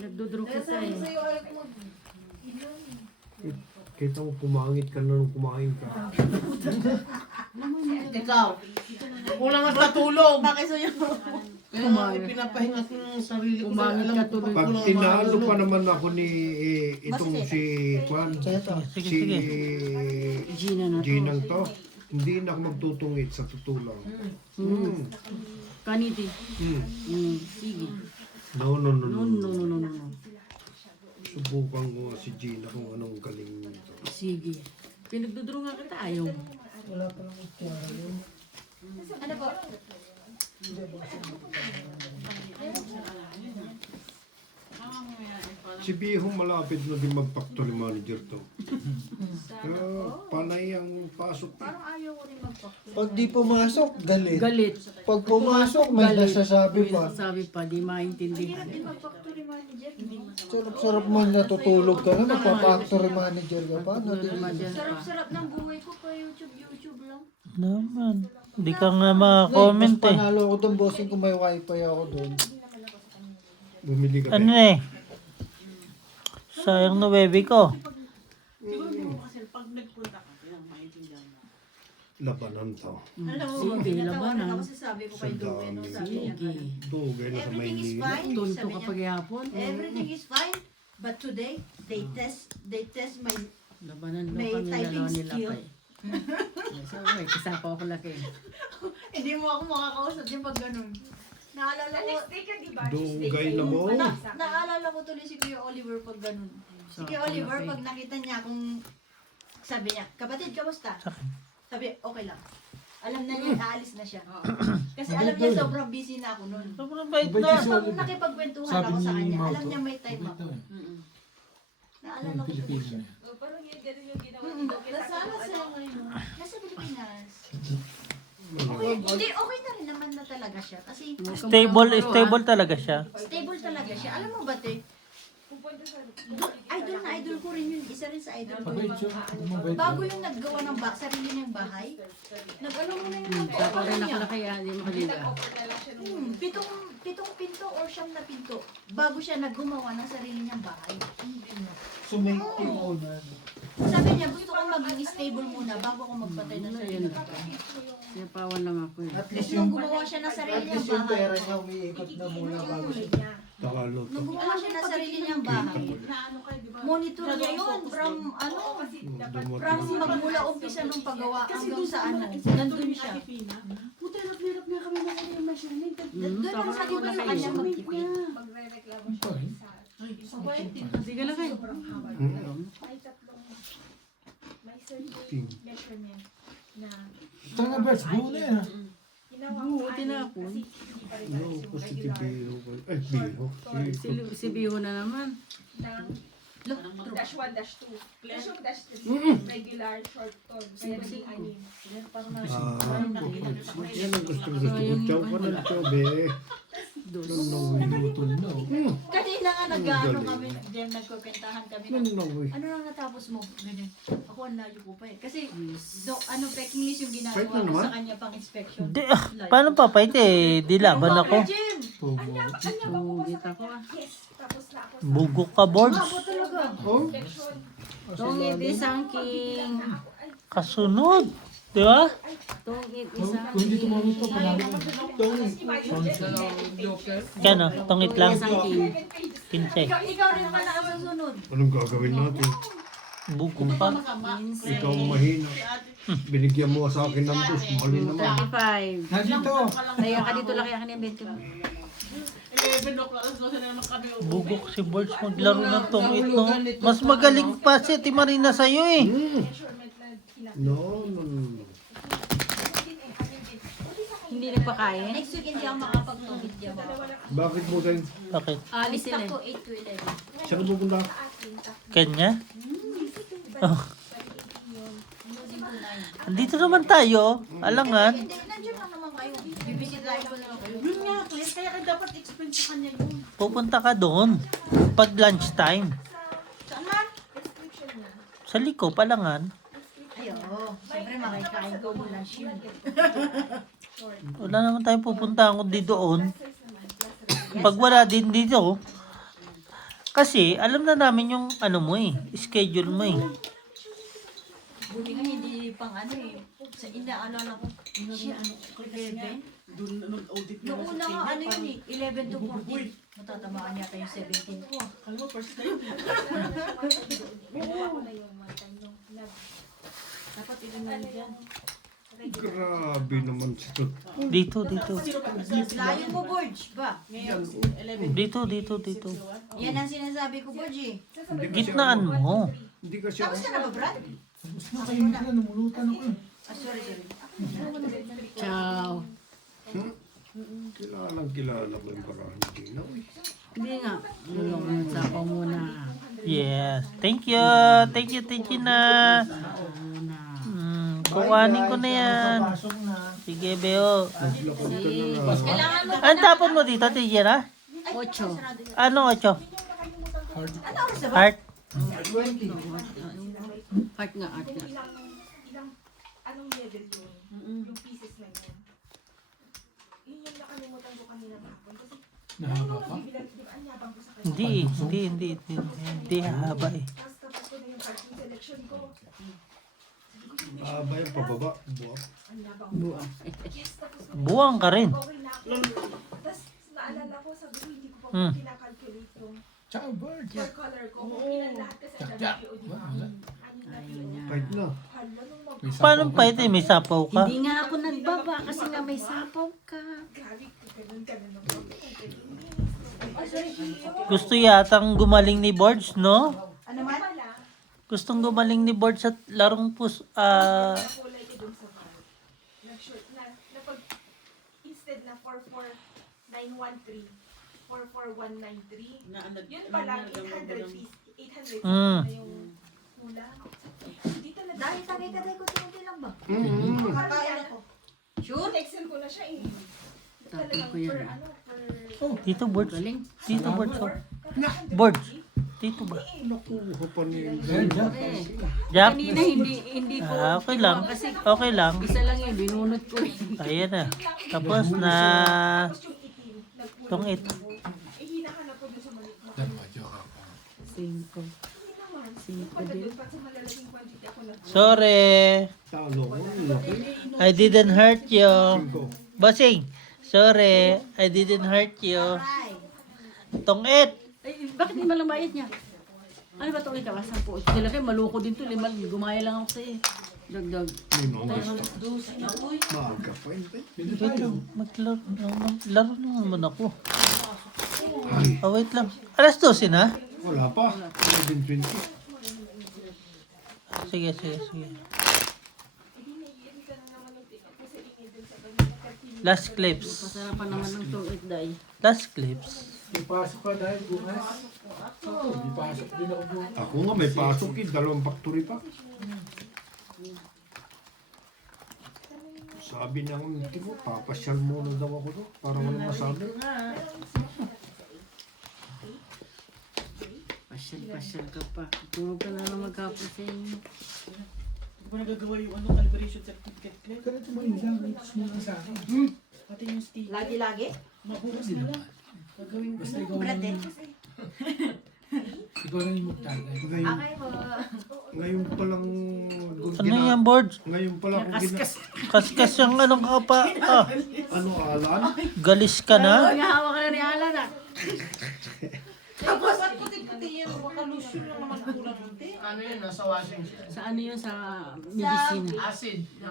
Nagdudrog kita eh. Kita mo pumangit ka na nung kumain ka. Ikaw, kulang at natulog. Bakit sa'yo? Kaya nga, ipinapahinga ko yung sarili ko. Umangit ka tuloy. Pag tinalo pa naman ako ni itong si Juan, si Gina na to. Ginang to, hindi na ako magtutungit sa tutulang. Kaniti. Hmm. Sige. No. No. Subukan ko si Gina kung anong galing nito. Sige. Pinagdudrungan kita, ayaw mo. Wala pa lang ityara yun. Ano po? Si Bihong malapit na din mag-factory manager to. Kaya panay ang pasok. Parang ayaw ko rin mag-factory. Pag di pumasok, galit. Galit. Pag pumasok, may nasasabi pa. Sabi pa, di maintindihan. Hindi mag-factory manager. Sarap-sarap man natutulog ka na, magpa-factory manager ka pa. Sarap-sarap ng buhay ko pa YouTube lang. Naman. Hindi ka nga makakomment Mas eh. panalo ko doon, bossing, kung may wifi ako doon. Bumili ka Ano eh? Sayang na baby ko. Labanan to. Alam mo, Sige, pinatawanan labanan. ako sabi ko kay Duwe. No, sabi niya, Sige. Dugay na sa everything is Maynila. fine. Tunto Sabi ka niya, paghihapon. everything is fine. But today, they test my Labanan daw May kami typing dalawa nila skill. pa eh. Sabi, kasama ako laki. Hindi mo ako makakausap yung pag ganun. Naalala ko, Dugay na mo. naalala ko tuloy si Kuya Oliver pag ganun. Si Kuya Oliver, pag nakita niya kung, sabi niya, kapatid, kamusta? Sabi, okay lang. Alam na niya, aalis na siya. Kasi alam niya sobrang busy na ako noon. Sobrang bait Kaya na. pag nakipagkwentuhan ako sa kanya, alam niya may time ako. Naalala ko tuloy siya. Nasaan siya ngayon? Nasa Pilipinas. Okay, hindi, okay na rin naman na talaga siya. Kasi Stable talaga siya. stable talaga siya. Alam mo ba, te? Idol na idol ko rin yun. Isa rin sa idol ko yun. Bago yung naggawa ng sarili niyang bahay, nag-ano mo na yung Saka nag-offer rin niya. nakalaki yan, hindi makalila. Pitong pinto or siyam na pinto bago siya naggumawa ng sarili niyang bahay. Sumake muna. Sabi niya, gusto kong maging stable muna bago ako magpatay ng sarili Ayun. ng bahay. Siyapawan lang ako eh. At Kasi least nung yung, gumawa siya ng sarili at least niyang yung bahay, pera niya umiikot na muna bago siya. Takalo to. nung gumawa siya ng sarili niyang bahay, monitor niya yun from from magmula umpisa nung paggawa hanggang sa nandun siya. Doon ako sa iba yung kanya magtipid. Sige lang kayo. Sana best, buo na yan. Buti na ako. No, kasi si Bihong. Ay, Bihong. Si Biho na naman. Dash 1, dash 2. Dash 1, dash 3. Regular, short tone. Kaya naging anim. Yan ang gusto ko. Chow ka ng chobe. Kanina nga nag-ano kami, Jem, nagkukwentahan kami. Nanawi. Ano na natapos mo? Ganyan. Ako ang layo ko pa eh. Kasi packing list yung Fight ginagawa na ko naman. sa kanya pang inspection. Di, paano papait eh? Di laban ako. Jem! Sugit ako ah. Yes, tapos na ako. Bugok ka, Borbs. Ako talaga. Oh? Section. Tungit isang king. Kasunod. Di ba? Tungit isang Kung hindi king. tumawag to, panalo ko. Kano? Tungit lang. Isang king. 15. Ikaw rin naman ang susunod. Anong gagawin natin? Bugok pa. Ikaw ang mahina. Binigyan mo sa akin ng dos. Mali naman. 35. Nandito. Kaya ka dito laki akin yung 20 mo. Bugok si Borbs maglaro ng tungit, no? Mas magaling pa si Ate Marina sa'yo eh. No. Hindi nagpakain. Next week hindi ako makapag-tubig dyan. Bakit mo tayo? Bakit? Alis sila. Lista ko 8 to 11. Saan ka pupunta? Kanya? Oh. Andito naman tayo. Alangan. Hindi, nandiyan lang naman kayo. Bibisitahin ko na lang kayo. Yun nga, Claire, kaya ka dapat explain sa kanya yun. Pupunta ka doon. Pag lunchtime. Saan man? Description niya. Sa liko, palangan. Ayo, siyempre makikain ko mo lunch yun. Wala naman tayo pupunta kundi doon. Pag wala din dito, Kasi alam na namin yung ano mo eh, schedule mo eh. Buti nga hindi pang ano eh. Sa inaalala ko, shit, 11? Yung una nga ano yun eh, 11 to 14. Matatamaan yata yung 17 ko. Dapat ilan dyan. Grabe naman si Tot. Dito. Layo mo, Borge, ba? Dito. Yan ang sinasabi ko, Borge. Gitnaan mo. Hindi kasi Tapos ka na ba, Brad? Tapos na kayo na, namulutan ako eh. Ah, sorry. Ciao. kilala mo yung parang hindi na. Hindi nga. Lulong sa ako muna. Yes. Thank you na. Muna. Kukuhanin ko na yan. Pasok na. Sige, Beo. Naglakad ka na nga. Kailangan mo. Ang tapon mo dito, Teacher, ha? 8. Ano, 8? Ano oras na ba? Heart? Heart nga. Anong level yun? Yung pieces na yun. Yun yung nakalimutan ko kanina hapon. Kasi Nahaba pa. bibilang, di ba, ang yabang ko sa kanya. Hindi haba eh. Tapos ko na yung parking selection ko. Ba yung pababa? Buwak. Ang yabang Buang. Yes, tapos ko Buwang ka rin. okay na ako. Tapos naalala ko, sabi ko, hindi ko pa kinakalculate yung Ciao, bird. hair color ko. Kung ilan lahat kasi ang WOD. Ayaw niya. Kahit na. Hala, nung mag- Paano pa ito? May sapaw ka? Hindi nga ako nagbaba kasi nga may sapaw ka. grabe, ganun ka na nung Gusto yatang gumaling ni Borge, no? Ano man? Gustong gumaling ni Borge sa larong kulay ko dun sa bar. Nag-short na pag instead na 44913, 44193, yun pala 800 fees. 800 na yung hula. Hindi talaga. Dahil tagay-tagay ko tinunti lang ba? Kaya ko. Sure? Excel ko na siya eh. Tapos ko yan. Dito, Borge. Galing. Dito, Borge. Oh. Borge. Dito ba? Nakuha pa niya yung Eh, Jap? kanina hindi ko. Okay lang. Okay lang. Isa lang yun, binunot ko eh. Ayan na. Tapos na... Itong ito. Eh, hinahanap ko dun sa maliit mo. 5. 5 din. Pag sa malalaking quantity ako lang. Sorry. talo ko. Laki. I didn't hurt you. 5. Bossing. Sorry. I didn't hurt you. Ay. Itong it. Ay, bakit di malang bayad niya? Ano ba itong ikaw? 10. Sila kayo, maloko din to. Gumaya lang ako sa'yo. Dagdag. Maaga pa yun. Wait lang. Maglaro naman ako. Ay, Oh, wait lang. Alas 12 na? wala pa. 11:20. Sige. Last clips. Pasarapan naman ng itong itday. Last clips. May pasok ka dahil bukas. May pasok din ako bukas. Ako nga may pasok eh. 2 factory pa. Sabi na akong tipo, papasyal muna daw ako doon. Para walang masabi. Pasyal ka pa. Tulog ka na lang magkapasing. Ganito mo yun lang. Ito mo lang sa akin. Lagi-lagi? Basta ikaw Brad lang. eh. Ikaw lang yung magtagay. Ngayon, Okay mo. ngayon pa lang... Ano yan, Borge? Ngayon pa lang Kaskas yung anong ka pa. Ah, Ano, Alan? galis ka na? Naghahawa ka na ni Alan ah. Tapos, Sa ano yun? Sa medicina.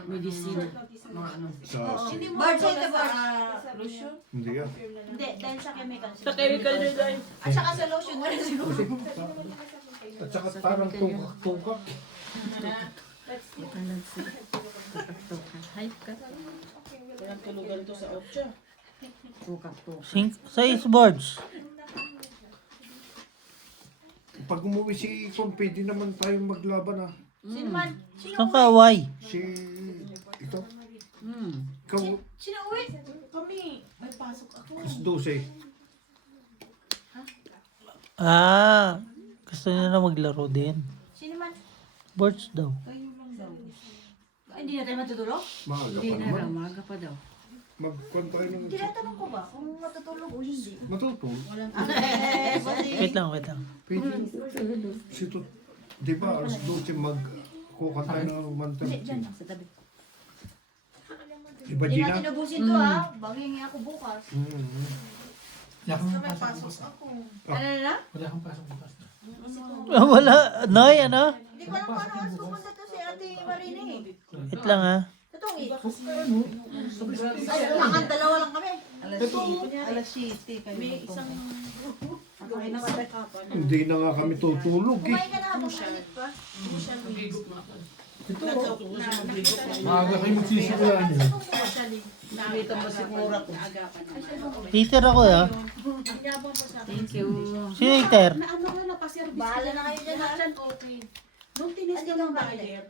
Medicina. Sa... Barge ito, Barge. Hindi ah. Hindi, dahil sa chemicals. Sa chemical design. At saka sa lotion, wala siguro. At saka parang tungkak-tungkak. Kalag sa tukak-tukak. Hype ka. Tukak-tukak. 6 Borge. Pag umuwi si Kon, pwede naman tayong maglaban ah. Sino man? Saan ka, why? Si... Ito. Hmm. Ikaw, Sino uwi? mas 12. Ah, gusto niya na maglaro din. Sino man? Borge daw. Ay, hindi na tayo matutulog? Maaga Hindi pa na naman. raw. Maga pa daw. Magkwan tayo ng... Tinatanong ko ba kung matutulog o hindi? Matutol. Eh, pati Wait lang. Pwede. Sito, di ba, alas 12 magkukanta na ng Hindi, dyan 1:30. lang sa tabi. Di ba, Hindi Gina? natin ubusin to ha. Bagay ako bukas. May pasok ako. Ano na? Wala. Noy, ano? Hindi ko alam kung ano oras pupunta to si Ate Marina eh. Wait lang ha. Totoo eh. Ay, lakad dalawa lang kami. Alas 7 kayo. May isang... Hindi na nga kami tutulog eh. Kumain ka na habang mainit pa. Maaga kayo magsisimulan niyo. Nakita mo si Mura ko. Hater ako ha. Thank you. Sino hater? Na ano ko, napaservice Bahala na kayo dyan ha. Dyan, okay. Nung tinis Hindi ko ka ng bakit? buyer,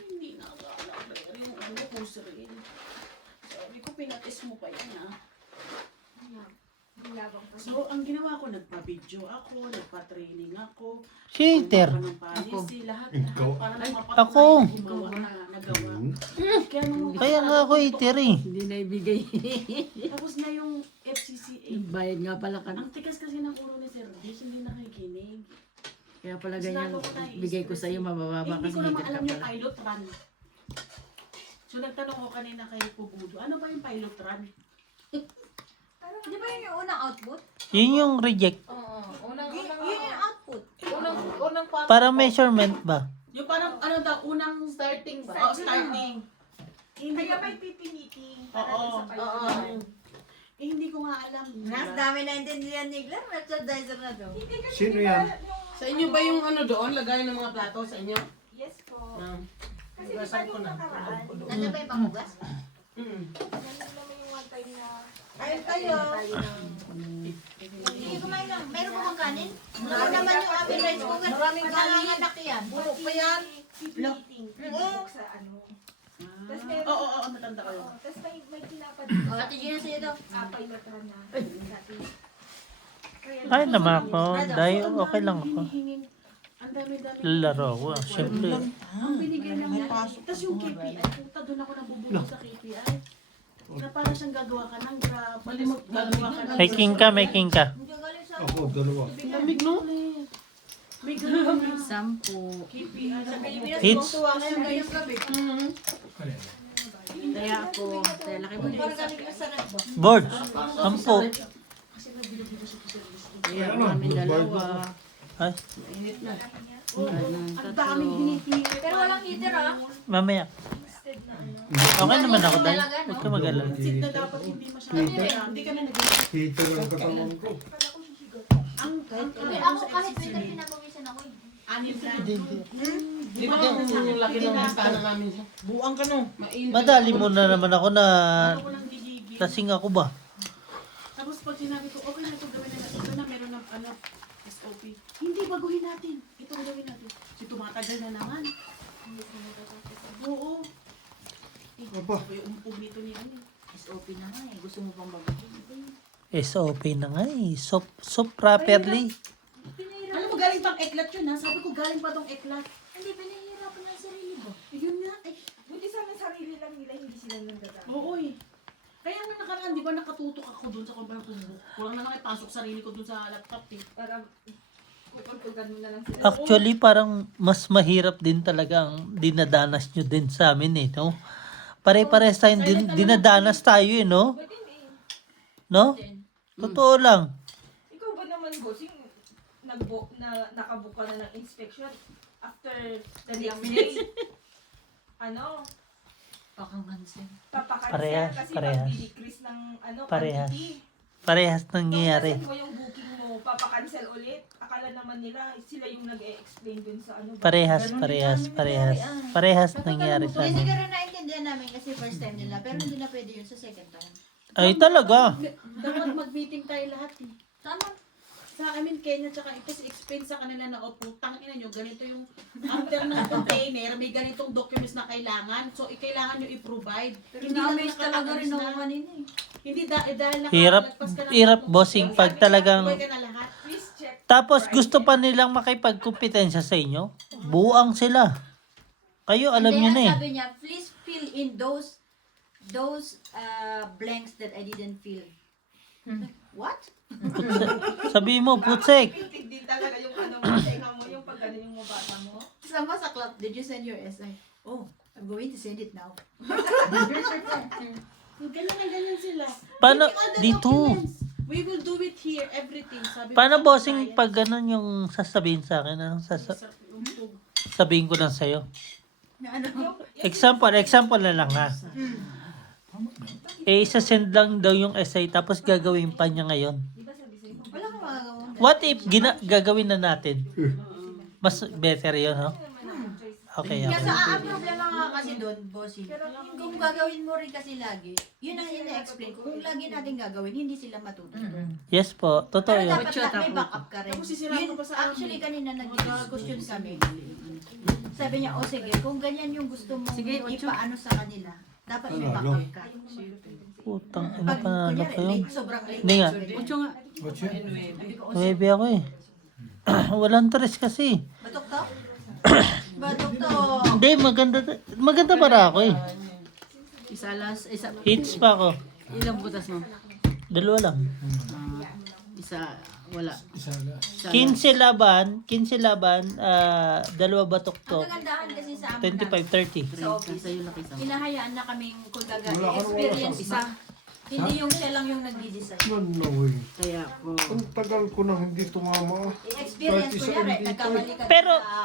hindi na akala yung ano ko sir. Sabi ko, pinatis mo pa yan ha. So, ang ginawa ko, nagpa-video ako, nagpa-training ako. Sino hater? Gumawa ng policy, lahat. Ikaw. Para Ako. gumawa na nagawa. Kaya nung Kaya nga ako hater eh. Hindi na ibigay. tapos na yung FCCA. Bayad nga pala ka. Ang tigas kasi ng ulo ni Sir Dish, hindi nakikinig. Kaya pala ganyan. Bigay ko sa'yo, mabababa Hindi kasi ko naman hater ka alam yung pala. pilot run. So nagtanong ko kanina kay Pugudo, ano ba yung pilot run? Di ba yun yung unang output? Yun yung reject. Yun yung output. Para measurement ba? Yung parang ano daw, unang Starting ba? Oo, starting. Hindi Kaya ko may pipiniting. Oo. Oo. Eh hindi ko nga alam. Mas dami na intindihan ni Glenn. Merchandiser na to. Sino yan? Sa inyo ba yung ano doon? Lagay ng mga plato sa inyo? Yes po. Kasi di ba nung nakaraan, Nandiyan ba yung panghugas? ganun naman yung one time na Ayun tayo. Sige, kumain lang. Meron mo bang kanin? Ano naman yung aming rice cooker? Maraming kanin. Nanganganak yan. Puro pa yan. pipiliting. Sa ano. Tapos may, Oo, natanda ko yun. tapos may pinapad O, Ate Gina sa'yo to. pilot run na dati. Kaya Ay naman ako. Dahil okay lang ako. hinihingin. Ang dami-dami. Laro ako. Siyempre. Ang binigay lang niya. Tapos yung KPI, puta doon ako nabubulo sa KPI. Na parang siyang gagawa ka ng graph. Gagawa ka ng... May king ka. Hindi galing sa Ako, dalawa. Lamig no? May ganun yung Sampu. KPI. sa Pilipinas. Hits. Tuwa ngayon ganyang gabi. Kaya ako, kaya laki mo. Parang galing ka sa red ba? Board. Sampo. Kaya kami dalawa. Ay, Ang daming hinihingi. Pero walang heater ah. mamaya. Okay naman ako dahil. Huwag ka mag-alala. Sit na dapat hindi masyado. Hindi ka na nag- Hater ang katawan ko. Ang Hindi, ako kahit winter pinapawisan ako eh. anim na. Di ba yung laki ng listahan namin siya? Buang ka no. Madali mo na naman ako na Ako lang gigigil. lasing ako ba? Tapos pag sinabi ko, okay na ito gawin na natin. Ito na meron ng ano, SOP. Hindi, baguhin natin. Ito ang gawin natin. Si tumatagal na naman. Oo. Aba. Yung umpog nito niya. SOP na nga eh. Gusto mo pang babahin? SOP na nga eh. Soap properly. Alam mo, galing pang eklat yun ha. Sabi ko, galing pa tong eklat. Hindi, pinahihirapan ng sarili mo. Yun nga. Eh, Buti sana sarili lang nila, hindi sila nagdadaan. oo eh. Kaya nga nakaraan, di ba nakatutok ako dun sa kumpara ko. Kulang na nakipasok sarili ko dun sa laptop eh. Para pupuntugan mo na lang sila. Actually, parang mas mahirap din talaga ang dinadanas nyo din sa amin eh, no? Pare-pares tayong dinadanas tayo eh, no? No? Totoo lang. Ikaw ba naman, bossing, nakabuka na ng inspection after the next day? Ano? Pakangansin. Papakansel Parehas, kasi parehas. mag-decrease ng ano, Parehas. quantity. Parehas nangyayari. Nung mo yung booking mo, papakancel ulit. Akala naman nila sila yung nag-e-explain dun sa ano. Parehas nangyayari sa Hindi amin. ka rin naintindihan namin kasi first time nila. Pero hindi na pwede yun sa second time. Ay, talaga. Dapat mag-meeting tayo lahat eh. Tama. Sa amin, Kenya, tsaka ito si explain sa kanila na, o putang ina nyo, ganito yung after ng container, may ganitong documents na kailangan. So, kailangan nyo i-provide. Pero na-amaze talaga rin ako kanina eh. Hindi dahil Hirap, nakalagpas ka ng hirap tatlong bossing documents, pag talagang... sabay ka na lahat. Please check. Tapos gusto pa nilang makipagkumpetensya sa inyo. Buang sila. Kayo alam Hindi, nyo na ang eh. sabi niya, please fill in those blanks that I didn't fill. What? Sabi mo, putsek. Pintig din talaga yung ano mo, tenga mo, yung pag ano yung mabata mo. Sama sa club, did you send your essay? Oh, I'm going to send it now. Ganyan sila. Paano, Give me all the dito. documents. We will do it here, everything. Sabi ko Paano sa bossing client. pag ganun yung sasabihin sa akin? Anong sabihin ko lang sa'yo? Na ano? Example na lang ha. Eh, isa-send lang daw yung essay tapos gagawin pa niya ngayon. Wala kang magagawa. What if gagawin na natin? Mas better yun, no? Okay, Kasi okay. ang problema nga kasi doon, bossing, kung gagawin mo rin kasi lagi, yun ang ina-explain ko. Kung lagi natin gagawin, hindi sila matututo. Yes po, totoo Pero yun. dapat may backup ka rin. Tapos sisiraan Yun, ko pa sa actually, kanina nag-discussion kami. Sabi niya, o sige, kung ganyan yung gusto mo Sige, Ocho. ipaano sa kanila, dapat may backup ka. Putang ina Pag pa na kunyari, kayo. late, sobrang late. Hindi nga. Ocho nga. Sabi ko, o sige, Maybe ako eh. Walang tres kasi. batok to? Batok to. Hindi, maganda para ako eh. Isa isa. Hits pa ako. Ilang butas mo? Dalawa lang. Isa, wala. Isa 15 laban, dalawa batok to. Ang kagandahan kasi sa amin na, 25-30. sa office, Sa'yo laki sa hinahayaan na kaming kumbaga experience isa. Hindi yung siya lang yung nagdi-design. No way. Kaya po. Ang tagal ko na hindi tumama. Experience ko yan, nagkamali ka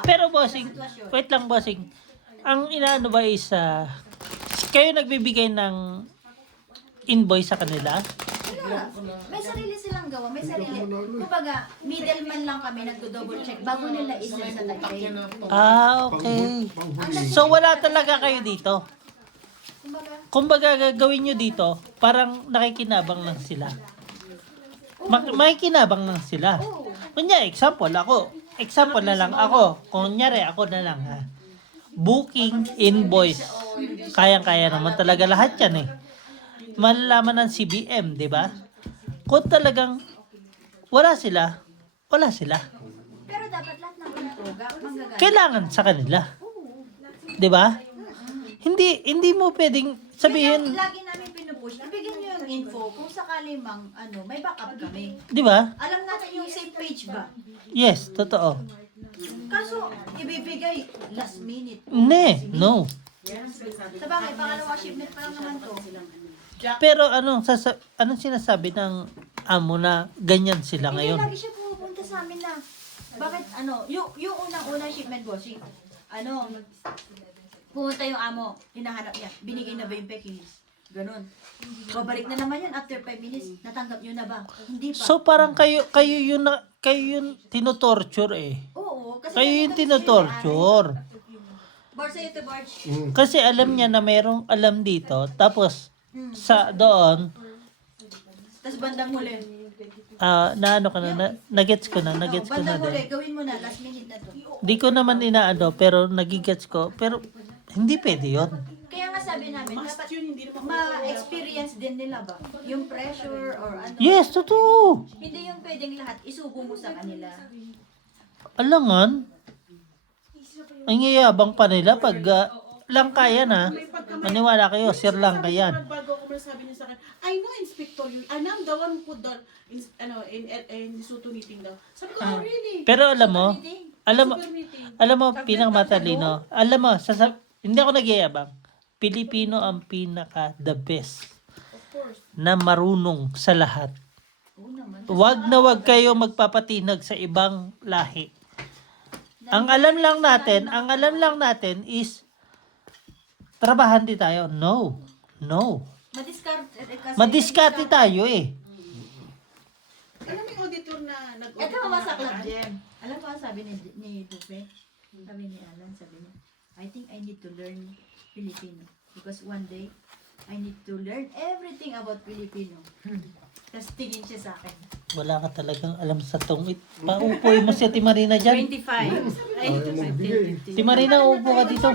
Pero bossing, wait lang bossing. Ang inaano ba is, kayo nagbibigay ng invoice sa kanila? May sarili silang gawa, may sarili. Kumbaga, middleman lang kami nagdo-double check bago nila isend sa Taipei. Ah, okay. So wala talaga kayo dito? Kumbaga, Kumbaga gagawin nyo dito, parang nakikinabang lang sila. Makikinabang lang sila. Kunya, example na lang ako. Kunyari, ako na lang ha. Booking, invoice. Kayang-kaya naman talaga lahat yan eh. Malalaman ng CBM, di ba? Kung talagang wala sila. pero dapat lahat ng pagtuga, manggagaling. Kailangan sa kanila. Di ba? Hindi mo pwedeng sabihin, Lagi namin pinupush, ibigay niyo yung info kung sakali mang, may backup kami. di ba? Alam natin yung same page ba? Yes, totoo. Kaso, ibibigay last minute. No. Sa bagay, pangalawa shipment pa lang naman to. Pero anong sinasabi ng amo na ganyan sila Hindi, ngayon? lagi siya pumupunta sa amin na, bakit, yung unang shipment bossing, pumunta yung amo, hinahanap niya, binigay na ba yung packages? Ganon. Babalik na naman yan after 5 minutes, natanggap nyo na ba? Hindi pa. So parang kayo yung tinotorture eh. Oo, kasi Kayo yung nandito tinotorture. Bar sa'yo to Barge. Kasi alam niya na merong alam dito, tapos sa doon, Tapos bandang huli. nagets ko na Bandang huli, din. gawin mo na, last minute na to. Di ko naman inaano, pero nagigets ko. Pero hindi pwede yun. Kaya nga sabi namin, Must dapat yun, hindi naman ma-experience din nila ba? Yung pressure or ano. Yes, totoo. Hindi yung pwedeng lahat, isubo mo sa kanila. Alangan, ang yayabang pa nila pag lang kaya na. Maniwala kayo, sir lang kaya. Bago ako sabi niya sa akin, I know Inspector you, and I'm the one who put the, in the Soto meeting daw. Sabi ko, oh really? Pero alam mo, Super meeting. Pilipino, hindi ako nagyayabang. Pilipino ang pinaka the best Of course. na marunong sa lahat. Wag kayo magpapatinag sa ibang lahi. Ang alam lang natin is trabahan di tayo. No. Madiskarte tayo eh. Alam mo yung auditor na nag-audit. Ito mama sa Club Gem. Alam ko ang sabi ni Dupe? Sabi ni Alan, sabi niya, I think I need to learn Filipino. Because one day, I need to learn everything about Filipino. Tapos tingin siya sa akin. Wala ka talagang alam sa tungit. Paupuin mo si Ate Marina dyan. 25. Ay, 25. Ati Marina, upo ka dito.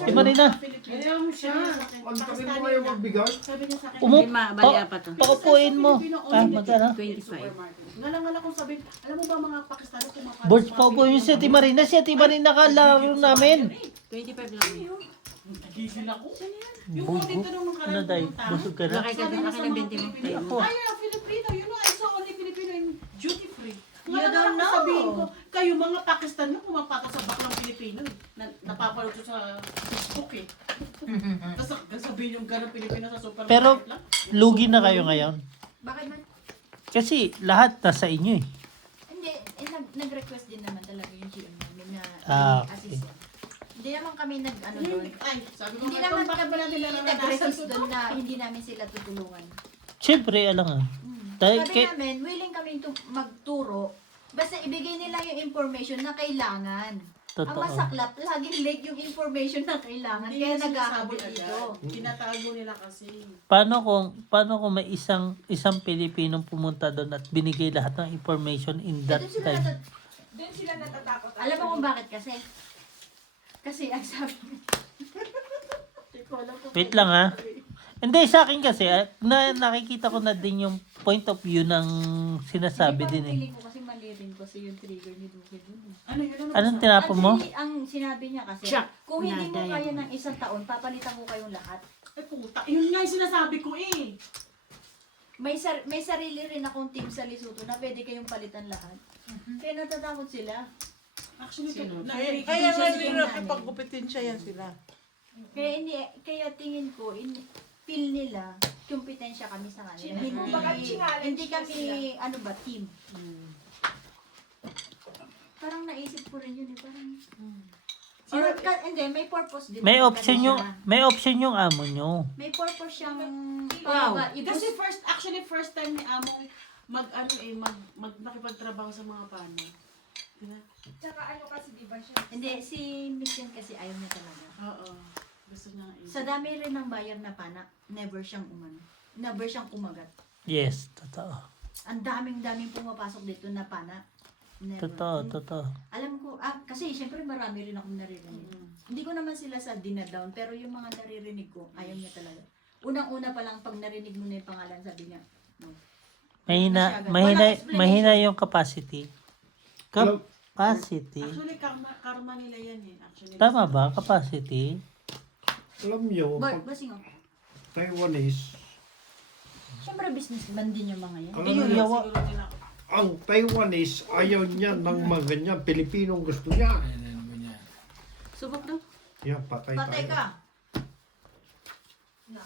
Ati Marina, Ayaw mo siya. Ang tagal mo kayo magbigay. Sabi niya sa akin, Lima, bali apat to. paupuin mo. Magkano? 25. ngala kong sabi, alam mo ba mga Pakistano kumakain Boards, paupuin mo si Ate Marina. Si Ate Marina kalaro namin. 25 lang. Gigil ako. Yung auditor nung Ano nakaraan dahil? pumunta. Busog ka na? Laki ka din, laki ng 20 mo. Filipino. Ay, Filipino. You know, I saw only Filipino in duty free. You Ngayon don't lang sabihin ko, know. kayo mga Pakistan na pumapatol sa baklang Pilipino eh. Napapanood ko sa Facebook eh. Tapos sabihin yung gano'ng Pilipino sa supermarket Pero, lang. lugi na kayo ngayon. Bakit man? Kasi lahat nasa inyo eh. Hindi, nag-request din naman talaga yung GM namin na Okay. assist. Hindi naman kami doon. Ay, sabi ko, Hindi "Ito, naman bakit ba natin kami nararanasan nag-request to?" doon na hindi namin sila tutulungan. Siyempre, alangan. Dahil Sabi kay, namin, willing kami magturo. Basta ibigay nila yung information na kailangan. Ang totoo. masaklap, laging late yung information na kailangan. Hindi Kaya nila naghahabol sinasabi dito. agad. Tinatago nila kasi. Paano kung may isang Pilipinong pumunta doon at binigay lahat ng information in that Doon sila time? Doon sila natatakot. Alam mo kung bakit kasi? Kasi ang sabi Wait lang ha. Hindi, sa akin kasi, nakikita ko na din yung point of view ng sinasabi din eh. Feeling ko kasi mali rin kasi yung trigger ni Duque dun. Ano yun? Ano Anong tinapon mo? Ang sinabi niya kasi, Siya. kung hindi mo Naday. kaya ng isang taon, papalitan ko kayong lahat. Ay puta, yun nga yung sinasabi ko eh. May sarili rin akong team sa Lesotho na pwede kayong palitan lahat. Kaya natatakot sila. Actually, Kaya nga Sige, din nanay. nakipaggupitin siya yan sila. Kaya tingin ko, feel nila, kompetensya kami sa kanila. Kumbaga, challenge Hindi na kami, team. Parang naisip ko rin yun eh, parang... Hindi, may purpose din. May Ganun option siya. yung amo nyo. May purpose siyang... Wow. Kasi first time ni Among nakipagtrabaho sa mga pano. Diba? Tsaka ano kasi di ba siya? Hindi, si Miss yan kasi ayaw niya talaga. Oo. Gusto niya nga eh. Sa dami rin ng bayar na pana, never siyang kumagat. Yes, totoo. Ang daming pumapasok dito na pana. Never. Totoo. Alam ko, kasi syempre marami rin akong naririnig. Hindi ko naman sila sa dinadown, pero yung mga naririnig ko, ayaw niya talaga. Unang-una pa lang, pag narinig mo na yung pangalan, sabi niya, no. Mahina yung capacity. Capacity. Actually, karma nila yan eh. Actually, Tama ba? Capacity? Alam nyo, pag Basing ako. Taiwanese, Syempre businessman din yung mga yan. alam nyo, siguro nila. ang Taiwanese ayaw niya ng mga ganyan. Pilipinong gusto niya. Subok daw. Yan, patay Patay tayo. ka.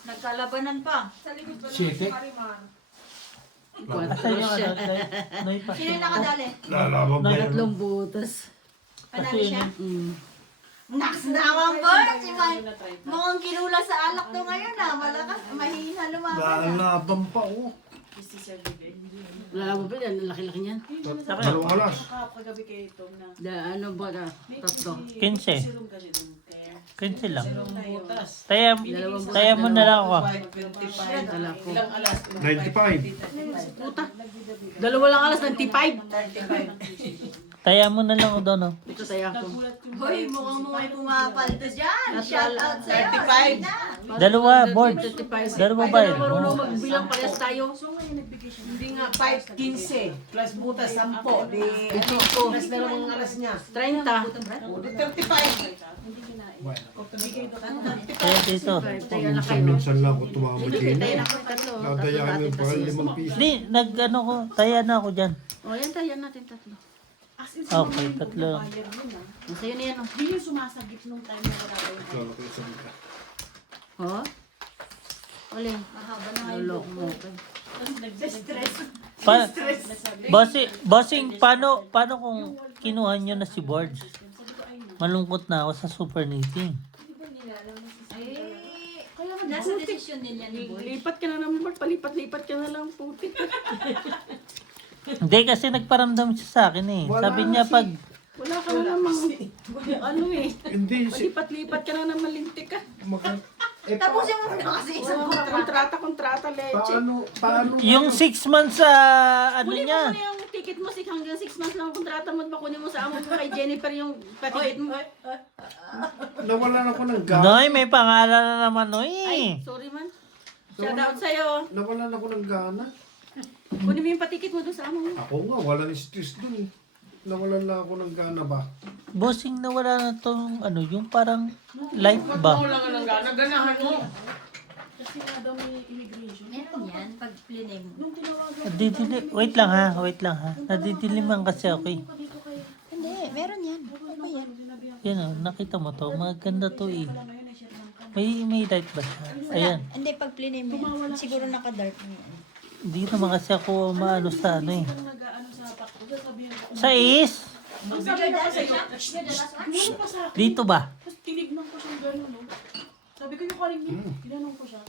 Nagkalabanan pa. Sa likod ba naman si Marimar? Asan yung ano? Noy pa. Sino yung nakadali? Lalaban ba yan? Tatlong butas. Padali siya? Mm. Naks naman ba? Si mukhang kinula sa alak to ngayon malakas, mahina lumaban. Lalaban pa, oh. Wala mo pa yan, laki-laki niyan. Dalawang alas. Kagabi kay Tom na. Ano ba ka? Tatlo. 15. Serum kasi dun. Kaya, 15 lang. Butas. Taya mo na lang ako. 25. Dala ko. Ilang alas? 95. Puta. Dalawa lang alas ng T5. 35. Taya mo na lang ako doon. Ito tayo ako. nagulat yung Hoy, mukhang may pumapaldo dyan. At Shout wala. out sa'yo. 35. Sige na. Dalawa, board. 35. Dalawa Ay, ba dalawa yun? marunong Oo. magbilang parehas tayo. Hindi nga, 5.15 plus butas 10. Di, ano, plus dalawang alas niya. 30. O, di 35. Kaya dito. Tayo na kayo. Minsan lang ako tumama Tayo din. na ako tatlo. Dadayahan mo pa 5 piso. Hindi, nag-ano ko. Taya na ako dyan. O, yan tayo natin tatlo. As in, sa Okay, mga tatlo. yung buyer nun ah. Sa'yo na yan o. Hindi yung sumasagip nung time na wala pa yung Kala ko sa mga. O? Uli. Mahaba na nga yung Lulok buhok mo. ko. Stress. Bossing, paano kung kinuha nyo na si board? Malungkot na ako sa super knitting. Nasa desisyon nila ni Boy. Lipat ka na naman, Bart. Palipat-lipat ka na lang, puti. Hindi kasi nagparamdam siya sa akin eh. Wala Sabi niya pag Wala ka na namang, ano eh. Hindi, Palipat-lipat ka na naman, lintik ka. Tapusin mo na kasi isang Kontrata, leche. paano yung 6 months sa ano Kunin mo niya. muna yung ticket mo, hanggang 6 months lang ang kontrata mo, bakunin mo sa amo mo kay Jennifer yung paticket mo. nawalan ako ng gana? Noy, may pangalan na naman, Noy. Sorry man. Shout out sa'yo. Nawalan ako ng gana. Kunin mo yung paticket mo doon sa amo mo. Ako nga, walang stress dun. Nawalan na ako ng gana ba? Bossing na wala na tong ano, yung parang light ba? Wala nga ng gana, ganahan mo. kasi nga daw may immigration. Meron yan, pag plinay mo. Nung tinawagan Wait lang ha, wait lang ha. Nadidiliman kasi ako eh. dito kay Hindi, meron yan. Ano yan? Yan o, nakita mo to, maganda to eh. May light ba siya? Ayan. Hindi, pag plinay mo yan. Siguro naka-dark mo yan. Hindi naman kasi ako maano sa ano eh. nag-ano sa pakto. Sabihin ko. Sa is? Ang sabi niya kasi, ano pa sa akin? Dito ba? Tapos tinignan ko siyang gano'n, no? Sabi ko yung kaling niya, tinanong ko siya.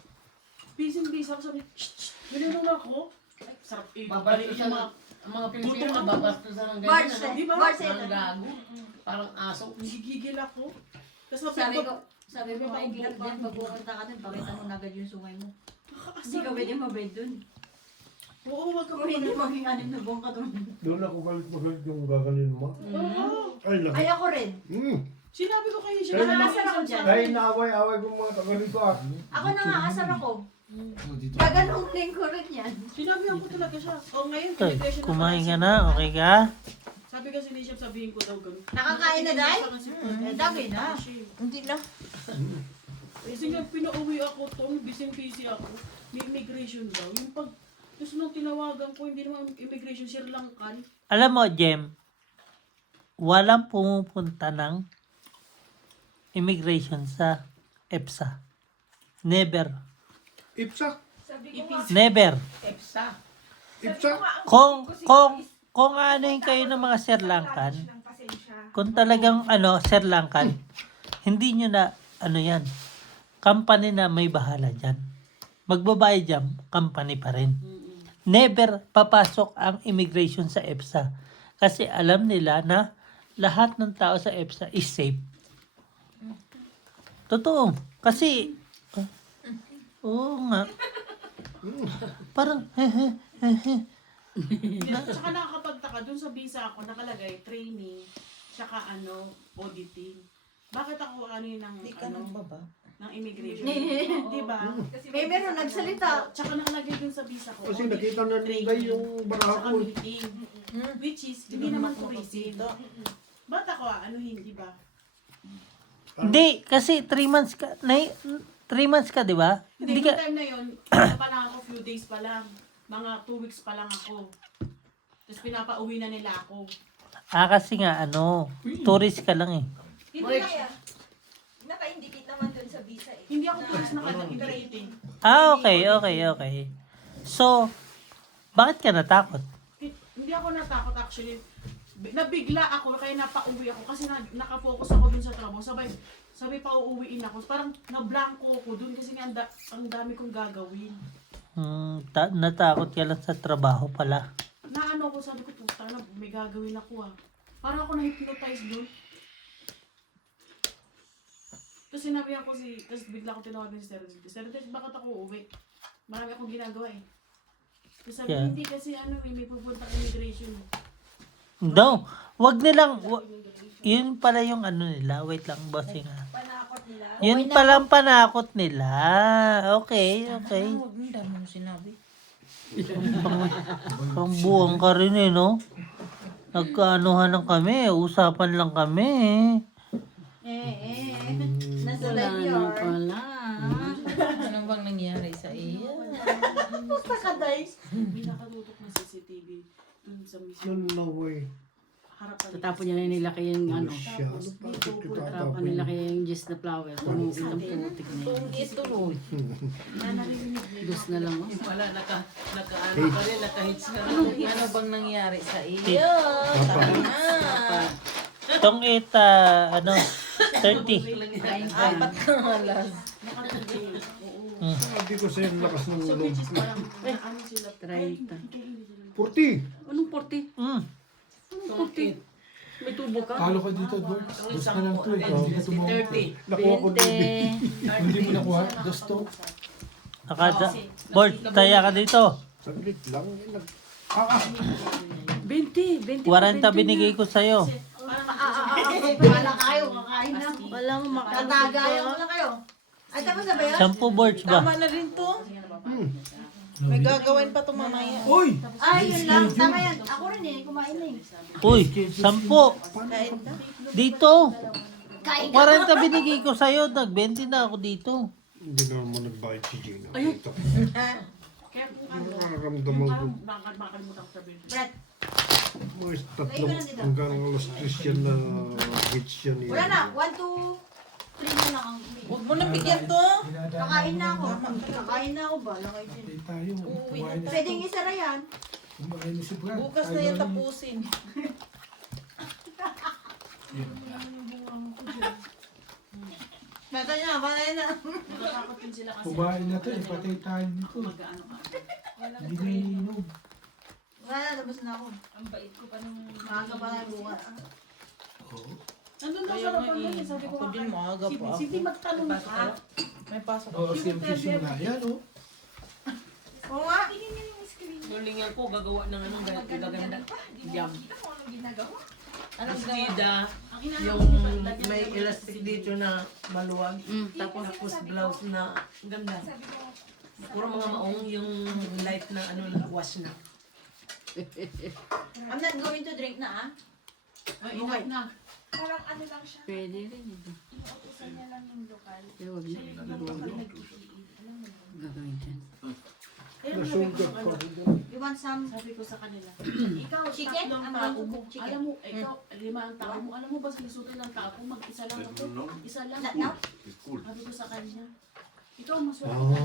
Busy ako, sabi, shh, ginanong ako. Ay, sarap eh. Babalik siya mga ang mga Pilipino mababastusan ng Bars, ganyan. Di ba? bars, Parang gago. Parang aso. Gigigil ako. Tapos Sabi ko, painggilap dyan, pag pumunta ka dun, pakita mo na agad yung sungay mo. Hindi ka pwede mabed dun. Oo, wag ka Kung hindi maging anim na buong ka dun. Doon ako galit yung gaganin mo. Ay, laki. Ay, ako rin. Sinabi ko kayo siya. Nangangasar ako dyan. Ay, naaway-away ko mga kaganin ko ah. Ako nangangasar ako. Gaganong ko rin yan. Sinabi ko talaga siya. O ngayon, Tay, immigration kumain ka pala na, okay ka? Sabi kasi ni Chef, sabihin ko daw gano'n. Nakakain na, Day? Eh, dami na. Hindi na. Kasi nga, pinauwi ako to, busy ako. May immigration daw. Yung pag, tapos nung tinawagan ko, hindi naman immigration, Sri Lankan. Alam mo, Jem, walang pumupunta ng immigration sa EPSA. Never. Ipsa. Never. EPSA. Ipsa. Kung anoin kayo ng mga Sri Lankan, kung talagang Sri Lankan, hindi nyo na yan, company na may bahala dyan. Magbabayad dyan, company pa rin. Never papasok ang immigration sa EPSA. Kasi alam nila na lahat ng tao sa EPSA is safe. Totoo. Kasi, oo nga. Parang, Tsaka nakakapagtaka, dun sa visa ako, nakalagay, training, tsaka auditing. Bakit ako ng immigration? Di ba? May meron nagsalita. Tsaka nakalagay dun sa visa ko. Kasi nakita na nila yung Tsaka barako. meeting. Which is, hindi naman tourism. Ba't ako hindi ba? hindi, kasi 3 months ka, 3 months ka, di ba? Hindi, Hindi yung ka, time na yun, ano pa lang ako, few days pa lang. Mga 2 weeks pa lang ako. Tapos pinapauwi na nila ako. kasi nga, tourist ka lang eh. Hindi na, Naka-indicate naman dun sa visa eh. hindi ako tourist na kada-indicate. Okay. So, bakit ka natakot? Hindi ako natakot actually. Nabigla ako kaya napauwi ako kasi nakafocus ako dun sa trabaho. Sabay pa uuwiin ako. Parang nablanko ako dun kasi nga ang dami kong gagawin. Natakot ka lang sa trabaho pala. Naano ko, sabi ko, puta na, may gagawin ako ah. Parang ako na-hypnotize dun. Tapos sinabi ako tapos bigla ko tinawag ni Sir Dez, bakit ako uuwi? Marami akong ginagawa eh. Tapos sabi, Yeah. hindi kasi may pupunta immigration. No, wag nilang, yun pala yung nila. Wait lang, bossing ha. Panakot nila. Yun palang panakot nila. Okay. Huwag mo, dami mo sinabi. Pang buwang ka rin eh, no? Nagkaanuhan lang kami, usapan lang kami Nasa Wala live na yard. pala. Ano bang nangyari sa iyo? Basta ka, Day. May nakatutok na CCTV dun sa mismo No way. harapan. Tatapon niya na nilaki yung Siya. Ano pa? tatapon nilaki yung juice na flower. Tumugin ng putik na yun. Ituloy. Juice na lang. Oh. Wala, naka-ano ka rin, naka-hits ka rin. Ano bang nangyari sa iyo? Tama na. Itong 30. Apat na alas. Sabi ko sa'yo, ang lakas ng So ulo. which is parang ano sila. 30. 40. Anong 40? Anong 40? May tubo ka? Talo ka dito, Dor. Dos na lang to eh. Hindi ka tumawag. 30. Nakuha ko din. Hindi mo nakuha. Dos to. Board, taya ka dito. Saglit lang. 20. 40 binigay ko sa'yo. Wala kayo, kakain na. Wala mo makakain. Tatagayan mo na kayo. Ay, tapos na ba yun? 10 boards ba? Tama na rin to. May gagawin pa to mamaya. Uy! Ay, yun lang. Tama yan. Ako rin eh, kumain na eh. Uy, 10. Kain ka? Dito. Kain ka. 40 binigay ko sa'yo. Nag-20 na ako dito. Hindi na naman nagbayad si Gina. Ayun. Ito. Kaya kung ano, Nararamdaman ko. parang makakalimutan ko sabihin. Brad, Mga tatlong hanggang alas 3 yan na hits yan. wala na. 1, 2, 3 na lang ang uwi. Huwag mo nang bigyan to. Kakain na ako. Kakain na ako. Bala kayo din. Tayo. Kumain na, Pwedeng isara yan. kumain na si Brad. Bukas na yan tapusin. Patay na, patay na. Natatakot din sila kasi. Kumain na to, ipatay tayo nito. Mag-ano ka. Hindi na iniinom. Wala na, tapos na ako. Ang bait ko pa nung... Maaga pa tayo bukas. Nandun daw Kaya sa nga laban eh, sabi ko ako nga din maaga si pa ako. Siti magtanong ka. May pasok Oo, simula. Yan o. Oo nga. Hulingan ko, gagawa ng anong gaganda. Jam. Kita mo anong ginagawa? Anong gawin? Ang inanong Yung ko sa dad niya, may nagawin elastic kasi dito na maluwag. Tapos, Tapos blouse na ganda. Sabi ko, Puro mga maong yung light na ano na wash na. I'm not going to drink na ah. Ay, enough na. parang ano lang siya. pwede rin ito. Inuutosan niya lang yung lokal. Kaya wag na. Siya yung ibang lokal nag-iiin. Alam mo yun? Gagawin dyan. Kaya sabi ko Nasugat sa pa. kanila, You want some? sabi ko sa kanila, ikaw, Chicken? tatlong Ang tao going to mo. cook chicken. Alam mo, ikaw, 5 ang tao mo. Alam mo ba, sinusutin ng tao ko, mag-isa lang ako. Isa lang Not ako. now? Sabi ko sa kanya, ikaw ang maswerte.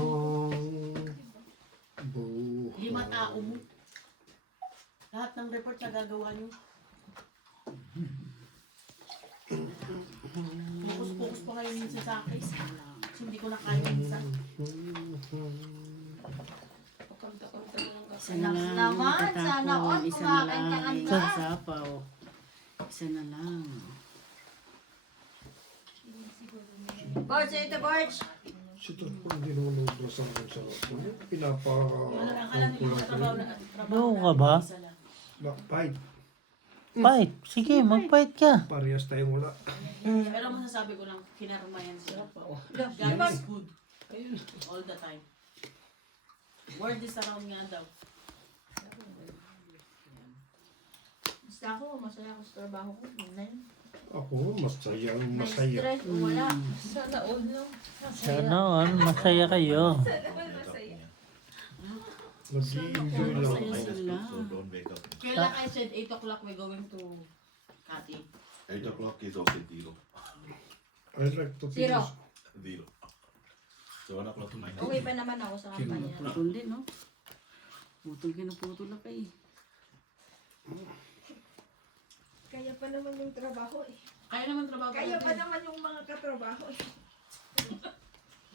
Buhay. 5 tao mo. Lahat ng report na gagawa niyo. Focus pa ngayon minsan sa akin. Kasi hindi ko na kaya minsan. Isa na lang. Naman, sana all Isa na kumakain ka lang. ka. Sasapaw. Isa na lang. Barge, ito Barge. Si Tatpo hindi naman nagdras ang sa pinapa Wala na akala nila sa trabaho na Oo ka ba? isa lang. fight. Fight. Sige, mag-fight ka. Parehas tayong wala. Pero masasabi ko lang, kinarmayan sila. God is good. All the time. Word is around nga daw. Basta ako, masaya ako sa trabaho ko. Yun na yun. Ako masayang May masaya. stress o wala. Sana all lang. Sana all, masaya kayo. Nag-i-enjoy lang. Masaya sila. Kaya like I said, 8 o'clock we're going to Kati. 8 o'clock is okay, zero. I like to Zero. finish. 0. 7 o'clock to 9. Okay pa naman ako sa kampanya. Putol din, no? Putol ka na putol na kayo. Kaya pa naman yung trabaho eh. Kaya naman trabaho. Kaya pa natin. naman yung mga katrabaho eh.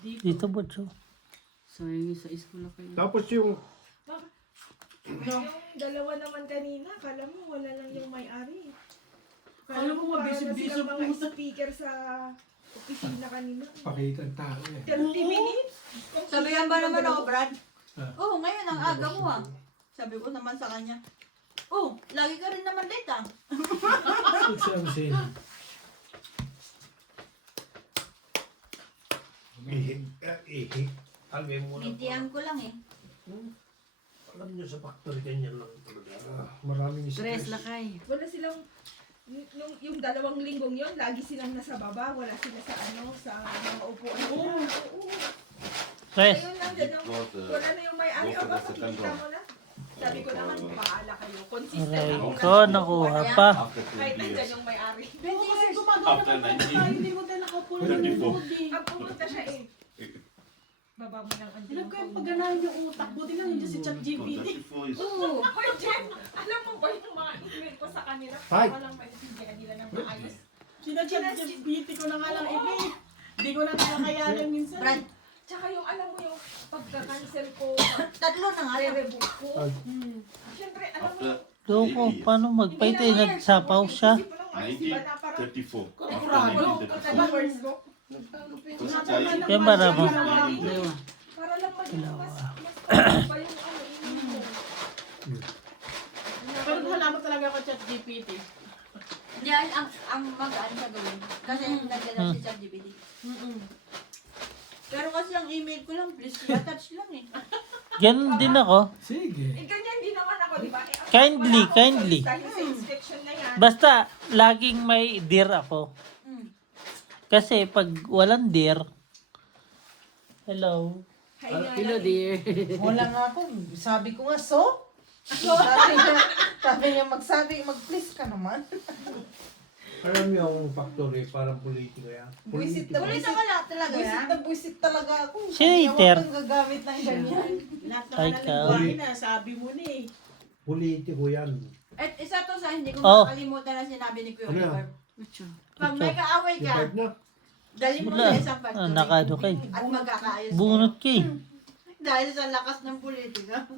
Dito, Butcho. Sayang sa school na kayo. Tapos yung Yung dalawa naman kanina, kala mo wala lang yung may-ari. Kala mo para na mabisig-bisig silang mga pusa. speaker sa opisina kanina. Pakita ang tao eh. 30 minutes. Sabihan ba naman ako, Brad? Ah. Oo, ngayon ang aga mo ah. Sabi ko naman sa kanya, oh, lagi ka rin naman late ah. Samsin. ihi. Alam mo na. Nintihan ko lang eh. Alam niyo sa factory ganyan lang talaga. Maraming Stress stress. na kayo. Wala silang, yung 2 linggong yon lagi silang nasa baba, wala sila sa ano, sa mga upuan nila. Oo. Stress. Ngayon lang din, wala na yung may-ari. Go for Aba, the second pakikita round. mo na. Sabi ko naman, paala kayo. Consistent Aray ako. ko, nakuha pa. After Kahit 20 nandyan years. yung may-ari. Oo, kasi gumagawa After naman 19. tayo. Hindi mo tayo nakapulo ng 34. likod eh. Ang pumunta siya eh. Baba mo ng andyan. Alam ko yung pagganahan yung utak. Buti nga nandiyan si ChatGPT. 34 is Oo. Hoy, Jen! Alam mo ba yung mga email ko sa kanila? Hi. Walang maintindihan nila ng maayos. ChatGPT ko na nga lang i-make. Hindi ko na nakakayanan minsan. Brad, Tsaka yung alam mo yung pagka-cancel ko, tatlo na nga lang. re-rebook ko. Siyempre, alam mo, after Loko, 80 years. paano mag-fight eh? Nagsapaw siya. 1934. Kurado, words ko. Kasi tayo, Kaya ba naman? Dalawa. Para lang maging mas pa yung ano, email mo. Pero halaman talaga ako ChatGPT. Hindi, ang mag-ano sa gawin. Kasi nandiyan na si ChatGPT. Pero kasi ang email ko lang, please attach lang eh. Ganun din ako. Sige. Eh, ganyan din naman ako, di ba? Eh, ako, Kindly, wala akong kindly. choice Dahil sa inspection na yan. Basta, laging may dear ako. Mm. Kasi pag walang dear, hello, Hello, dear. Wala nga ako. Sabi ko nga, sabi niya mag-please ka naman. Alam niyo ang factory, parang politiko yan. Buisit na Ulit buisit. ako lahat talaga Buisit yan. na buisit talaga ako. Siya, Sabi niya, hater. huwag kang gagamit ng ganyan. Lahat ng Ay, alalagwahin na, sabi mo na eh. Politiko yan. At isa to sa hindi ko Oh. makakalimutan na sinabi ni Kuya Ano yan? Oliver. Pag may kaaway Yung ka, card na. dali mo Wala. sa isang factory. Nakado kay. At magkakaayos Bunot kay. Dahil sa lakas ng politika.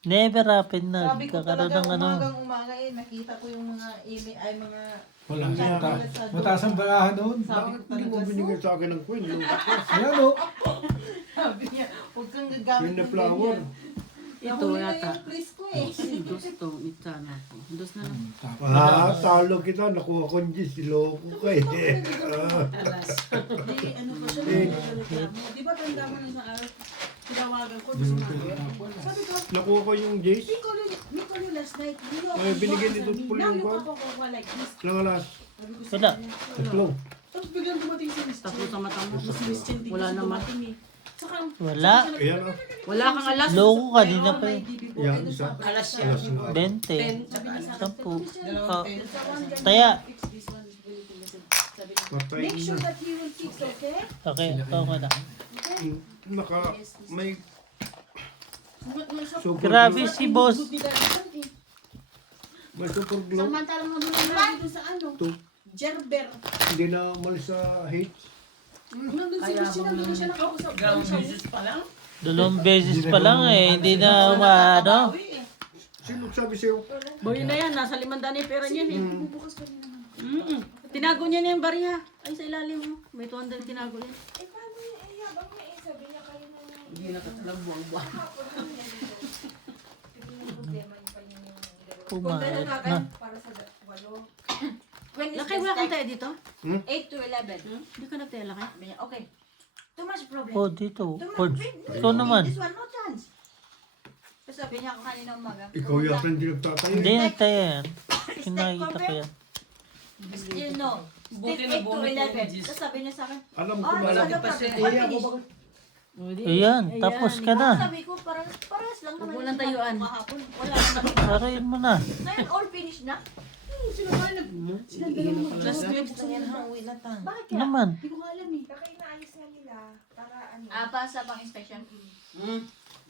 Never happen na. Sabi ko Kakaroon talaga ng ano. umaga nakita ko yung mga email, ay mga Wala chat siya. nila sa Mataas ang barahan doon. Sabi Bakit ko hindi mo talaga, binigay sa akin ng coin? Ayan o. sabi niya, huwag kang gagamit Yung na ng flower. ganyan. Ito Nahuli na yata. yung please ko eh. Dos to, ita na ako. Dos na lang. Talo kita. Nakuha ko yung Diyos. Siloko ka eh. Di, ano pa siya, nagreklamo. Di ba tanda mo nung sa araw, tinawagan ko, di sumagot. Sabi ko, Nakuha ko yung Jace. Nicole yung last night, hindi ako Ay, binigyan sa nito amin. po yung Now, call. ako kukuha like this. Lang alas. Sabi ko Wala. kanya, Tatlo. Tapos biglang dumating si Miss Tapos Chen. sa mata mo. Si Miss Chen, di Wala kasi naman. dumating eh. Saka, Wala. Ayan o. Wala kang alas. Loko kanina pa eh. Yan, isa. Alas siya. Alas na. 20. sabi niya sa akin, 10. Dalawang Oh. ten. Taya. fix this one, really to listen. Sabi niya, Patay make sure na. that he will fix, okay? Okay, ito ko na. May super Grabe glue. si boss. May super glue. Samantalang naman ang dito sa ano, Two. Gerber. Hindi na umalis sa hate. Nandun si Miss Chen, nandun siya nakausap. Dalawang beses pa lang eh. Hindi na ano. Sino sabi sa'yo? Boy na yan. Nasa 500 na yung pera niyan eh. Tinago niya na yung bariya. Ay, sa ilalim mo. May 200 tinago yan. Eh, paano yung habang may sabi niya kayo na Hindi nakatalang buwang-buwang. problema niyo pa yung Pumayat na. para sa walo. When is Lakay, the wala kang start? tayo dito? 8 to 11. Hindi ka nagtayo, Lakay. Sabi niya, okay. Too much problem. Oh, dito. Too much Ford. problem. Ikaw naman. This one, no chance. So sabi niya ako kanina umaga. Ikaw yata hindi nagtatayo. Hindi nagtayo yan. Kinakita ko yan. Still no. Still 8 to 11. So sabi niya sa akin, Alam ko oh, ba? ano problem? All finished. Ayan, tapos ka na. Sabi ko, parehas lang naman. Huwag mo ng tayuan. Kahapon. Wala naman. Sarin mo na. Ngayon, all finished na. Last week na yan, uwi na tayo. Bakit kaya? Naman. Hindi ko nga alam eh. Baka inaayos nga nila para ano. Para sa pang-inspection.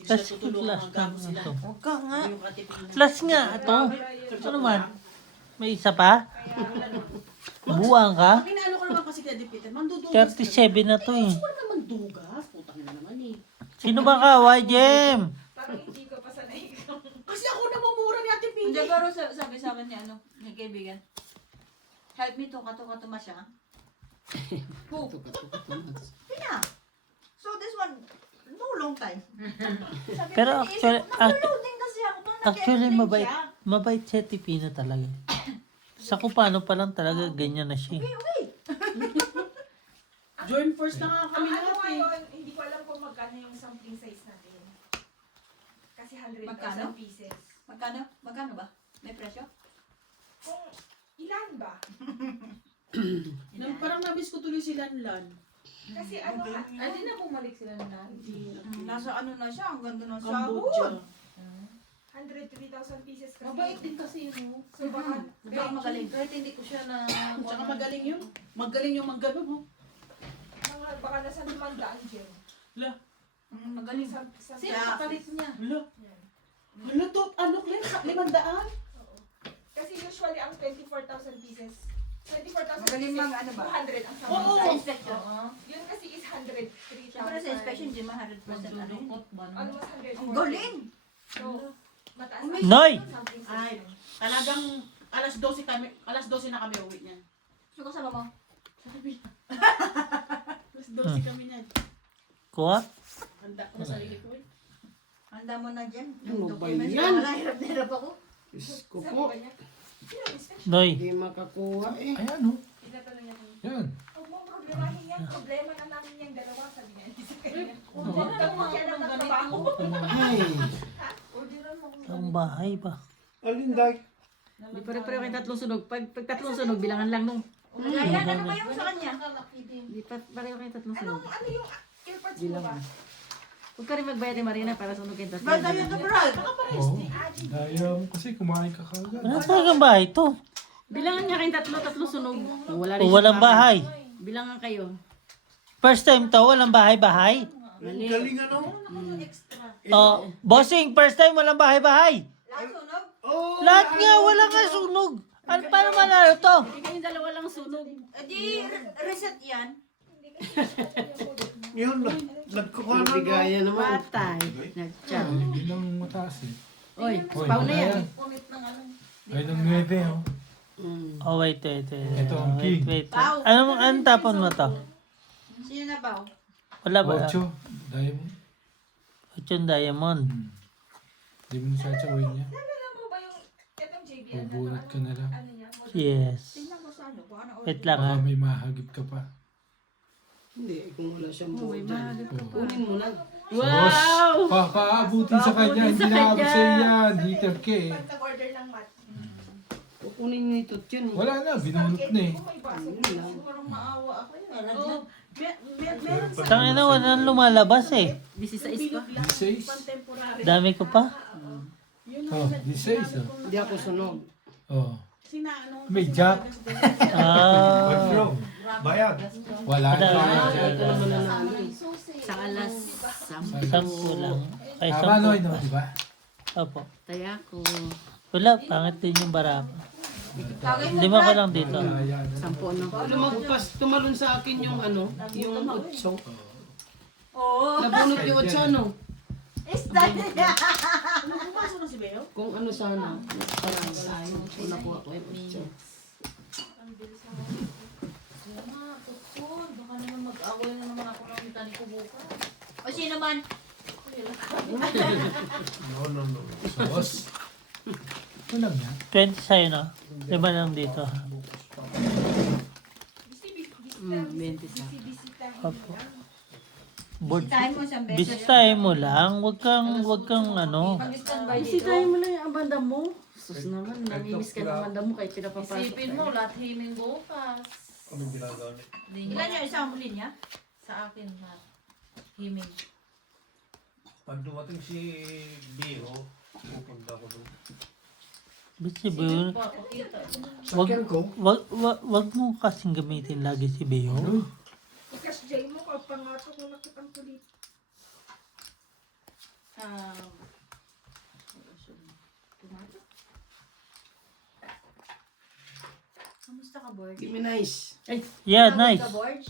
Last last na ito. Huwag ka nga. Last nga ito. Ano man? May isa pa? Buwang ka? Pinaano ko naman kasi kaya Peter, mandudugas 37 na to eh. Ako naman dugas, putang na naman eh. Sino ba ka? Jem? Parang hindi ko pa sanay ikaw. Kasi ako namumura ni Ate Hindi, Pili. pero sabi sa akin ni ano, ni kaibigan, help me to, katu-katu siya. Who? Pina. So this one, no long time. Sabi Pero ko, actually- nag-loading kasi ako. Parang Actually, nag-explain mabait. siya. Mabait si Tipina talaga. Sa Kupano pa lang talaga ganyan na siya. Okay. Join first na nga Ang kami ano natin. ngayon, hindi ko alam kung magkano yung sampling size natin. Kasi 100,000 Magkano? pieces. Magkano? Magkano ba? May presyo? Kung ilan ba? Parang nabis ko tuloy si Lanlan. Kasi ano ka, Ay, di na bumalik sila na. Nasa ano na siya, ang ganda ng Cambodia. sahod. 103,000 pieces kasi. Mabait din kasi yun. So baka, Baka magaling. Kahit hindi ko siya na... Tsaka magaling yun. Magaling yung manggano mo. baka nasa 500 dyan. Hala, Magaling. Sino kapalit niya? hala. Hala to, ano Claire? 500? Kasi usually ang 24,000 pieces. 24,000 Magaling pieces, mang ano ba? 200 ang Oo. sabi. Sa inspection. Yun kasi is 103,000. Siyempre sa inspection, di mo 100% ano yun. Almost 140. Ang galing! So, mataas May- Noy! something Ay, talagang alas 12 na kami uwi niyan. Sino kasama mo? Sabi na. Alas 12 kami niyan. Kuha? Handa ko sa sarili ko eh. Handa mo na dyan. Ano ba documents. yan? Wala, hirap na hirap ako. Isko Sabi po. ba niya? Sino ang inspection? Noy. Hindi makakuha eh. Ayan o. Tinatanong niya kung Yan. huwag mong problemahin yan. Problema na namin yung dalawa. Sabi niya. Huwag kang magkailan ng trabaho. Ay. Ang bahay ba? Alin dahil? Di pare-pareho kayong tatlong sunog. Pag tatlong sunog, bilangan lang nung. Ayan, ano ba yung sa kanya? Di pareho kayong tatlong sunog. Ano yung Spare parts mo ba? Huwag ka rin magbayad ni Marina para sunugin tatlo. Brad, ayun to, Brad. Oo. Daya mo kasi kumain ka kagad. Wala talagang bahay to. Bilangan nga kayong tatlo sunog. Wala rin O siyang walang bahay. Bilangan kayo. First time to, walang bahay-bahay. Galing ano? Oh, bossing, first time walang bahay-bahay. Lahat sunog. Oh, Lahat nga, wala nga sunog. Ano, paano manalo to? Hindi kayong dalawa lang sunog. Di, reset yan. yun, nagkukuha na no? Patay. Nagtsaw. Hindi lang mataas eh. Oy, Hoy, spawn na yan. Ay, nang 9 oh. Oh, wait. Ito ang king. Wait. Anong tapon mo to? Sino na ba? Wala ba? 8. Daya mo. 8 diamond. Hindi mo nasasawin niya. Alam mo ba yung itong JB? Bubunot ka na lang. Ano niya? Yes. Tingnan ko sa ano. Kung ano. Wait lang ha. Baka may mahagip ka pa. Hindi, kung wala siyang Oh, may mahagip ka pa. kunin mo na. Wow! Paabutin sa kanya. Hindi naabot sa yan. Heater ka eh. Pag-order ng mat. Kukunin niyo ito yun. Wala na. Binunot na eh. Kung may baso. Parang maawa ako yun. Oo. Meron sa Tangin na, walang lumalabas eh. 16 pa. 16. temporary. Dami ko pa. Yun Oh, 16 oh. Hindi ako sunog. Oh. Sinaano. May jack. Ah. Bayad. Wala na. Ito naman na namin. Sa alas 10. 10 lang. Ay, Tama 10. no, no, di ba? Opo. Taya ko. Wala, pangit din yung barako. Tawagin mo, 5 ka Brad. lang dito. Ayan. 10 no. Tumalon sa akin yung ano, yung 8. Oo. Nabunot yung 8 ano. Style niya. Pumasok na si Beo? Kung ano sana. Parang tayo. Kung nakuha ko yung 8. Baka naman mag-away na naman ako ng tani ko bukas. O sino man? No. Sauce. Ito lang yan. 20 sa'yo no? 5 lang dito. 20 sa. Opo. Board. Bisitahin mo isang beses. Bisitahin mo lang. Wag kang ano. Pag-standby dito. Bisitahin mo lang yung abanda mo. Sus naman, namimiss ka ng abanda mo kahit pinapapasok. Isipin mo, lahat himing bukas. Anong ginagawa niya? Ilan yung isang muli niya? Sa akin lahat. Himing. Pag dumating si Biro, pupunta ko doon. Si Beo, Pa, pakita. Sakyan ko. wag mo kasing gamitin lagi si Beo. Ikas J mo, kung pangato kung nakitang kulit. Kamusta ka, Borg? Give me nice. Yeah, Tawag nice. ka, Borg?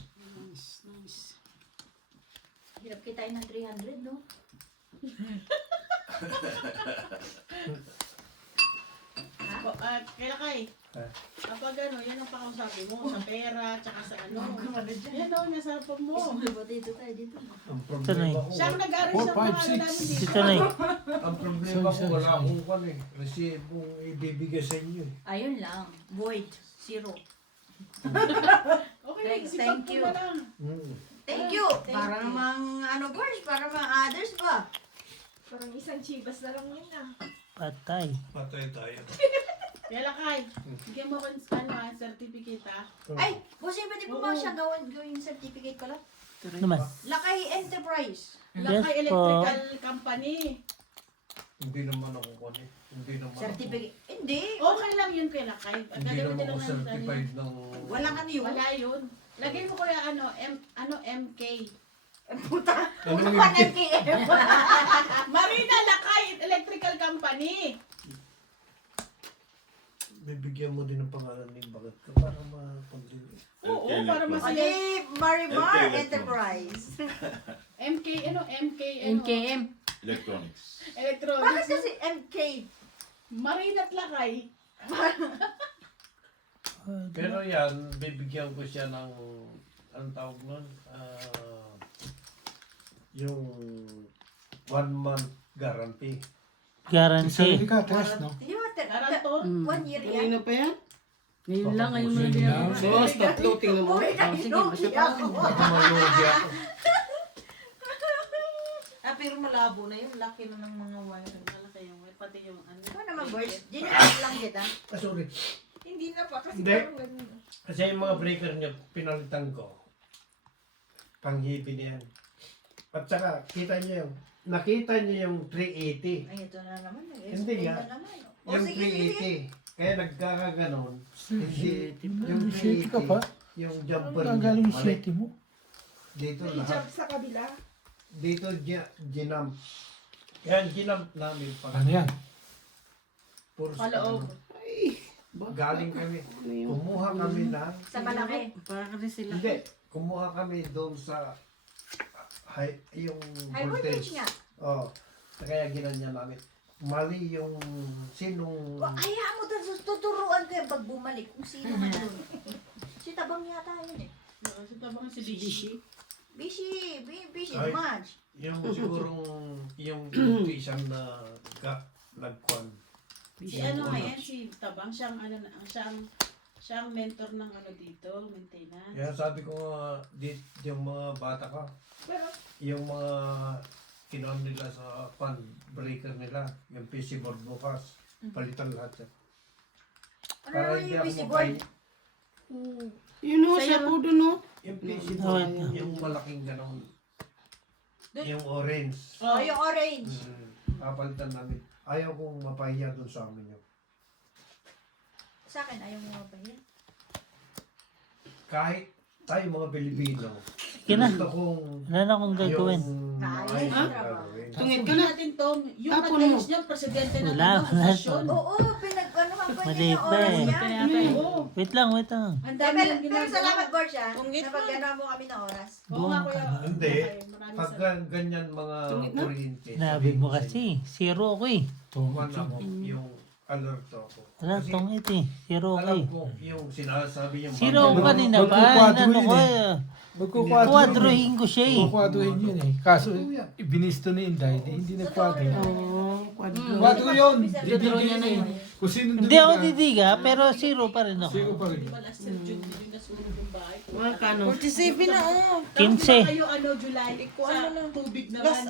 Hirap kitain ng 300, no? Kaya kay. Kapag ano, yan ang pakasabi mo sa pera, tsaka sa ano. Yan o, nasa hapon mo. Dito tayo, dito. Ang Ito na problema ko, Siya ang nag-aaral 4, sa mga 5, 6. namin dito. Dito na eh. ang problema ko, wala akong kwan eh. Resibong ibibigay sa inyo eh. Ayun lang. Void. Zero. Okay, Thank sipag ko you. na lang. Thank you. Para namang, ano, Borg, para mga others ba? Parang isang chibas na lang yun ah. Patay. Patay tayo. Kaya lakay, bigyan mo ko ano, certificate ah. Ay, bossing, pwede po ba siya gawin certificate pala? Naman. Lakay Enterprise. Lakay Yes po. Electrical Company. Hindi naman ako kwan eh. Hindi naman Certificate. Hindi. Okay lang yun kay lakay. ako, hindi naman ako certified ng... Walang ano yun. Wala yun. Lagay mo kuya MK. Puta. Ano Ano yung ba NKM? Marina Lakay Electrical Company. bibigyan mo din ng pangalan ni bakit ka para mapagdili. Oo, para O masaya. di, Marimar MK Enterprise. MK ano? NKM. Electronics. Bakit Electronics. kasi MK? Marina at Lakay. Pero yan, bibigyan ko siya ng, anong tawag nun? Yung 1 month guarantee. Guarantee. Sarili ka, test, no? Di ba? Garanto. 1 year yan. Kanina pa yan? Ngayon lang, ngayon mo na Ngayon din. lang. Sos, tatlo, tingnan mo. Uy, sige, nainuki basta ako. Tumalugi ako. Pero malabo na yun. Laki na ng mga wire. Malaki yung pati yung ano. Ito naman, boys. Generate lang kita. Sorry. Hindi na pa kasi Hindi. parang ganun. Kasi yung mga breaker niya, pinalitan ko. Panghibi na yan. At saka, nakita niyo yung 380. Ay, ito na naman. Hindi nga. Na naman. O, Yung sige, sige. 380. Kaya nagkakaganon. Hindi, yung 7 ka pa? 380, yung jumper Ang niya, galing yung mali. 7 mo. Dito May lahat. jump sa kabila. Dito ginamp. Yan, ginamp namin pa. Ano yan? Puro Paloob. galing kami. Kumuha kami na. Sa malaki. Para kasi sila. Hindi. Kumuha kami doon sa yung High voltage nga. Oh. Kaya ginanya namin. Mali yung sinong... Hayaan mo doon, tuturuan ko yan pag bumalik kung sino man doon. Si Tabang yata yun eh. Kasi tabang si Bishi. Busy, Ay. Madge. Yung sigurong yung isang na nagkwan. Si ano nga yan, si Tabang, siyang mentor ng ano dito, maintenance. Kaya sabi ko nga, yung mga bata ka, yung mga kinuha nila sa fan breaker nila, yung PC board bukas, palitan lahat yan. Ano naman yung busy board? Yun o, sa pudo no? Yung PC board, yung malaking ganon. Yung orange. Oh, yung orange. Kapalitan namin. Ayaw kong mapahiya doon sa amin yun. Sa akin, ayaw mo ba yan? Kahit tayo mga Pilipino, Sige na. gusto kong Wala na akong gagawin. Kaya yung trabaho. Tungit ka natin, Tom. Yung nag-ayos niya, presidente ng Wala, ano, wala. asosasyon. Oo, ano ka pa Mali niya yung pa oras eh. yan. Oo. Wait lang. Ang Eh, dami pero, yung ginagawa. salamat, Borch, ah. Tungit Na pag mo kami ng oras. Oo nga, kuya. Hindi. Maraming Pag salamat. ganyan mga kuryente, Sinabi mo kasi. Zero ako eh. tuman ako, yung alert ako. Wala, Kasi tungit eh. Zero ako alam eh. ko yung sinasabi yung Zero ako kanina pa. Magkukwadro Ano yun ko eh. eh. Magkukwadro Kwadrohin ko siya eh. Magkukwadrohin yun eh. Kaso, binisto ni Inday, hindi nagkwadro. Kwadro yun. Dodoro niya na yun. Kung sino Hindi ako didiga, pero zero pa rin ako. Sigo pa rin. Di ba last year, June, yung nasunog yung bahay? 47 na oh. 15. Kayo ano, July, sa tubig naman.